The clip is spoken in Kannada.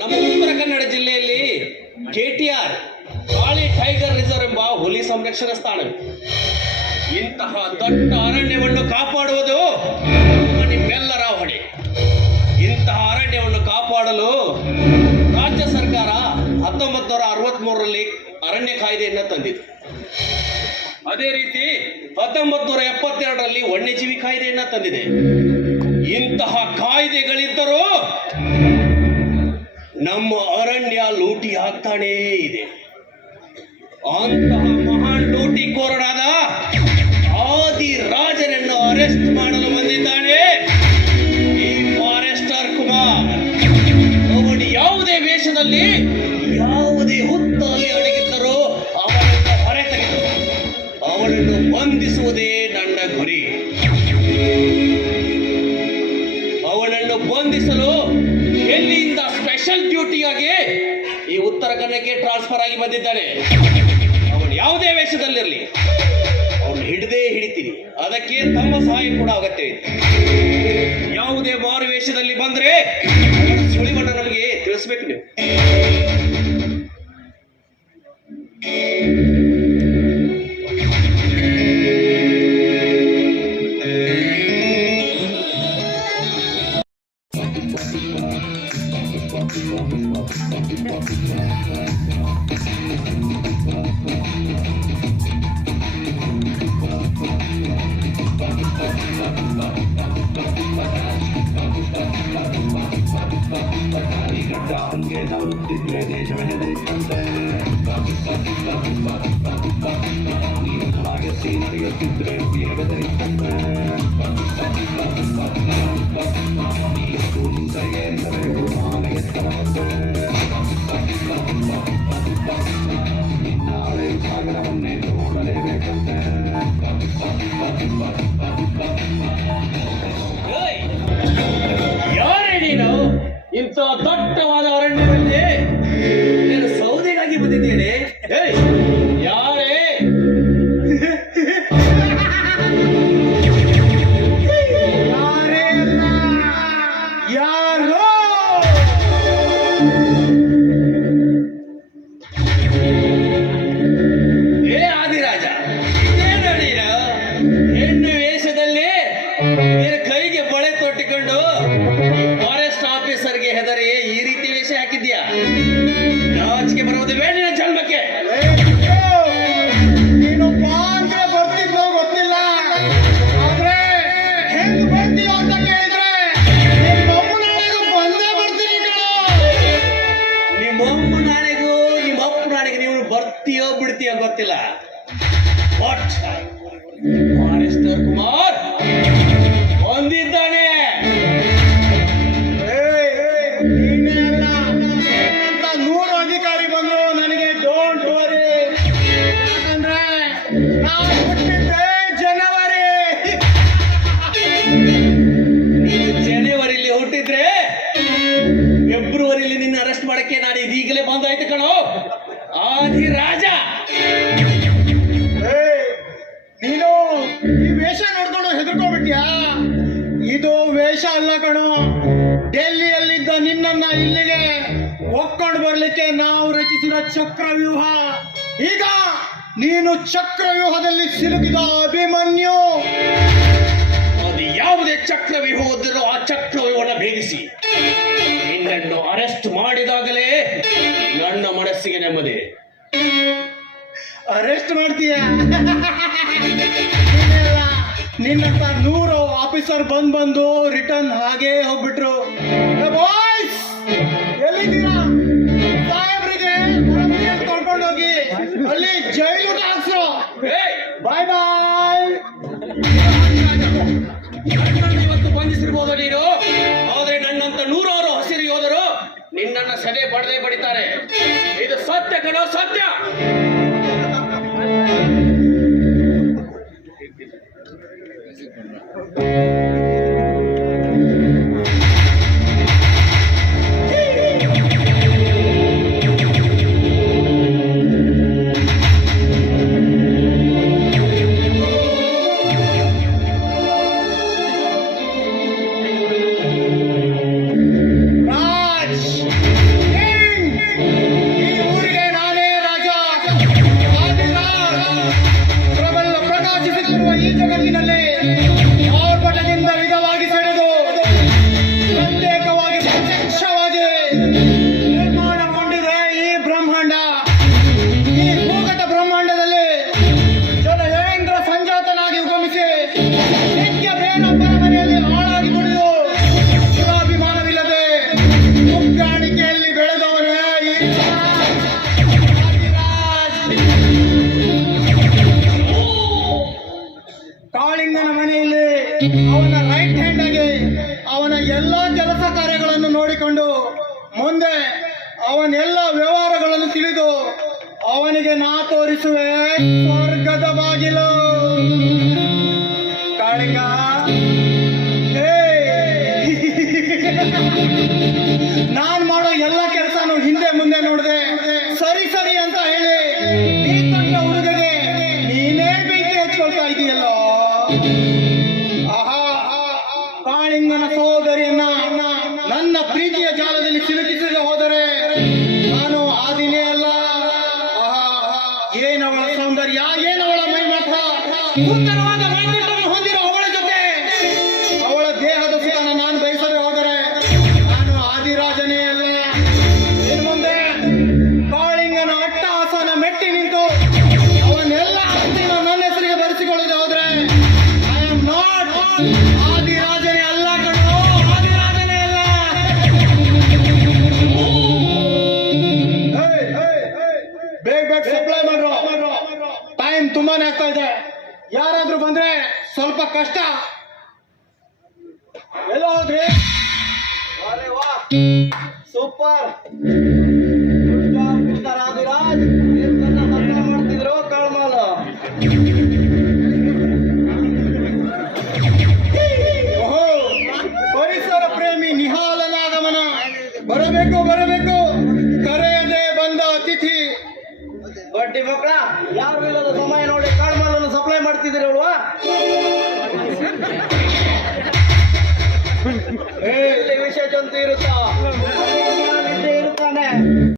ನಮ್ಮ ಉತ್ತರ ಕನ್ನಡ ಜಿಲ್ಲೆಯಲ್ಲಿ ಕೆಟಿಆರ್ ಕಾಳಿ ಟೈಗರ್ ರಿಸರ್ವ್ ಎಂಬ ಹುಲಿ ಸಂರಕ್ಷಣಾ ಸ್ಥಾನವಿದೆ ಇಂತಹ ದೊಡ್ಡ ಅರಣ್ಯವನ್ನು ಕಾಪಾಡುವುದು ನಮ್ಮ ನಿಮ್ಮೆಲ್ಲರ ಹೊಣೆ. ಇಂತಹ ಅರಣ್ಯವನ್ನು ಕಾಪಾಡಲು ರಾಜ್ಯ ಸರ್ಕಾರ ಹತ್ತೊಂಬತ್ತು ನೂರ ಅರಣ್ಯ ಕಾಯ್ದೆಯನ್ನು ತಂದಿದೆ. ಅದೇ ರೀತಿ ಹತ್ತೊಂಬತ್ತು ನೂರ ಎಪ್ಪತ್ತೆರಡರಲ್ಲಿ ವನ್ಯಜೀವಿ ಕಾಯ್ದೆಯನ್ನ ತಂದಿದೆ. ಇಂತಹ ಕಾಯ್ದೆಗಳಿದ್ದರೂ ನಮ್ಮ ಅರಣ್ಯ ಲೂಟಿ ಆಗ್ತಾನೇ ಇದೆ. ಅಂತಹ ಮಹಾನ್ ಲೂಟಿಕೋರನಾದ ಸ್ಪೆಷಲ್ ಡ್ಯೂಟಿಯಾಗಿ ಈ ಉತ್ತರ ಕನ್ನಡಕ್ಕೆ ಟ್ರಾನ್ಸ್ಫರ್ ಆಗಿ ಬಂದಿದ್ದಾನೆ. ಅವನು ಯಾವುದೇ ವೇಷದಲ್ಲಿರಲಿ. ಅವನು ಹಿಡದೇ ಹಿಡಿತೀನಿ. ಅದಕ್ಕೆ ತಮ್ಮ ಸಹಾಯ ಕೂಡ ಆಗುತ್ತೆ ಯಾವುದೇ ಮಾರು ವೇಷದಲ್ಲಿ ಬಂದ್ರೆ ಸುಳಿವನ್ನು ನಮಗೆ ತಿಳಿಸ್ಬೇಕು ನೀವು. Gracias. ಬರ್ತೀಯೋ ಬಿಡ್ತೀಯೋ ಗೊತ್ತಿಲ್ಲ. ವಾಟ್ ಕುಮಾರ್ ಅಲ್ಲ. ಅಂತ ನೂರು ಅಧಿಕಾರಿ ಬಂದ್ರು ನನಗೆ ಡೋಂಟ್ ವರಿ ಯಾಕಂದ್ರೆ ನಾವು ಹುಟ್ಟಿದ್ದೆ ಜನವರಿ. ನೀನು ಜನವರಿಲಿ ಹುಟ್ಟಿದ್ರೆ ಫೆಬ್ರವರಿಲಿ ನಿನ್ನ ಅರೆಸ್ಟ್ ಮಾಡಕ್ಕೆ ನಾನು ಇದೀಗಲೇ ಬಂದಾಯ್ತು ಕಣೋ. ಆದಿ ರಾಜ. ನೀನು ಈ ವೇಷ ನೋಡ್ಕೊಂಡು ಹೆದರ್ಕೊಂಡ್ಬಿಟ್ಯಾ? ಇದು ವೇಷ ಅಲ್ಲ ಕಣೋ. ಡೆಲ್ಲಿಯಲ್ಲಿದ್ದ ನಿನ್ನನ್ನ ಇಲ್ಲಿಗೆ ಒಕ್ಕೊಂಡು ಬರ್ಲಿಕ್ಕೆ ನಾವು ರಚಿಸಿದ ಚಕ್ರವ್ಯೂಹ. ಈಗ ನೀನು ಚಕ್ರವ್ಯೂಹದಲ್ಲಿ ಸಿಲುಕಿದ ಅಭಿಮನ್ಯು. ಅದು ಯಾವುದೇ ಚಕ್ರವ್ಯೂಹ ಹೋದರೂ ಆ ಚಕ್ರವ್ಯೂಹನ ಭೇದಿಸಿ. ನಿನ್ನನ್ನು ಅರೆಸ್ಟ್ ಮಾಡಿದಾಗಲೇ ಮನಸ್ಸಿಗೆ ನೆಮ್ಮದಿ. ಅರೆಸ್ಟ್ ಮಾಡ್ತೀಯ? ನಿನ್ನಂತ ನೂರು ಆಫೀಸರ್ ಬಂದ್ ಬಂದು ರಿಟರ್ನ್ ಹಾಗೇ ಹೋಗ್ಬಿಟ್ರು. ನಿನ್ನನ್ನ ಸದೆ ಬಡದೆ ಬಡಿತಾರೆ. ಇದು ಸತ್ಯ ಕಣೋ ಸತ್ಯ. ಅವನ ರೈಟ್ ಹ್ಯಾಂಡ್ ಆಗಿ ಅವನ ಎಲ್ಲಾ ಕೆಲಸ ಕಾರ್ಯಗಳನ್ನು ನೋಡಿಕೊಂಡು ಮುಂದೆ ಅವನೆಲ್ಲ ವ್ಯವಹಾರಗಳನ್ನು ತಿಳಿದು ಅವನಿಗೆ ನಾ ತೋರಿಸುವೆ ಸ್ವರ್ಗದ ಬಾಗಿಲು. ಕಾಳಿಂಗ. ನಾನ್ ಮಾಡೋ ಎಲ್ಲ ಕೆಲಸನು ಹಿಂದೆ ಮುಂದೆ ನೋಡಿದೆ. ಸರಿ ಸರಿ ಅಂತ ಹೇಳಿ ನೀ ತಂದ ಹುಡುಗಗೆ ನೀನೇ ಬೆಂಕಿ ಹಚ್ಕೊಳ್ತಾ ಸುಂದರವಾದ ಮೈಕಟ್ಟನ್ನು ಹೊಂದಿರೋ ಅವಳ ಜೊತೆ. ಅವಳ ದೇಹದ ಸುಖನ ನಾನು ಬಯಸದೆ ಹೋದರೆ ನಾನು ಆದಿರಾಜನೇ ಅಲ್ಲ ಇನ್ನು ಮುಂದೆ ಕಾಳಿಂಗನ ಅಟ್ಟಹಾಸನ ಮೆಟ್ಟಿ ನಿಂತು ಅವನ್ನೆಲ್ಲ ಹತ್ತಿನ ನನ್ನ ಹೆಸರಿಗೆ ಬರೆಸಿಕೊಳ್ಳದೆ ಹೋದ್ರೆ ಐ ಆಮ್ ನಾಟ್ ಆದಿರಾಜನೇ ಅಲ್ಲ ಕಣೋ ಆದಿರಾಜನೇ ಅಲ್ಲ. ಬೇಗ ಬೇಗ ಸಪ್ಲೈ ಮಾಡ್ರು. ಟೈಮ್ ತುಂಬಾನೇ ಆಗ್ತಾ ಇದೆ. ಯಾರಾದ್ರೂ ಬಂದ್ರೆ ಸ್ವಲ್ಪ ಕಷ್ಟ. ಎಲ್ಲ ಹೋದ್ರಿ? ಸೂಪರ್. ಸಪ್ಲೈ ಮಾಡ್ತಿದ್ರು ಕಾಳ್ಮಾಲ. ಓಹೋ ಪರಿಸರ ಪ್ರೇಮಿ ನಿಹಾಲನಾಗಮನ ಬರಬೇಕು ಬರಬೇಕು. ಕರೆಯದೆ ಬಂದ ಅತಿಥಿ. ಬಡ್ಡಿ ಮಕ್ಕಳ ಯಾರು ಇಲ್ಲದ ಸಮಯ ನೋಡಿ ಕಾಳ್ಮಾಲನ್ನು ಸಪ್ಲೈ ಮಾಡ್ತಿದ್ದೀರಲ್ವಾ ಏ ಇಲ್ಲಿ ವಿಷಯ ಅಂತೂ ಇರುತ್ತಾ? ಇರುತ್ತಾನೆ.